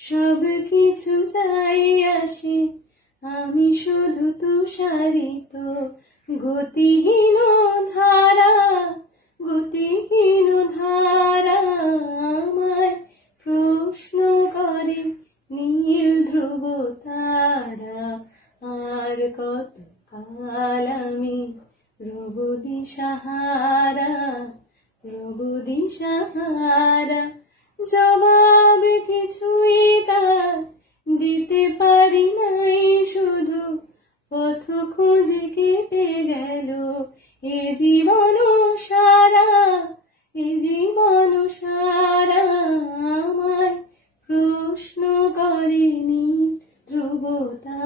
সব কিছু যাই আসে, আমি শুধু তুষারিত গতিহীন ধারা, গতিহীন ধারা। আমায় প্রশ্ন করে নীল ধ্রুব তারা, আর কত কাল আমি রব দিশাহারা, রব দিশাহারা। জবাব কিছুই তার দিতে পারি নাই, শুধু পথ খুঁজে কেটে গেল এ জীবন সারা, এ জীবন সারা। আমায় প্রশ্ন করেনি ধ্রুব তারা।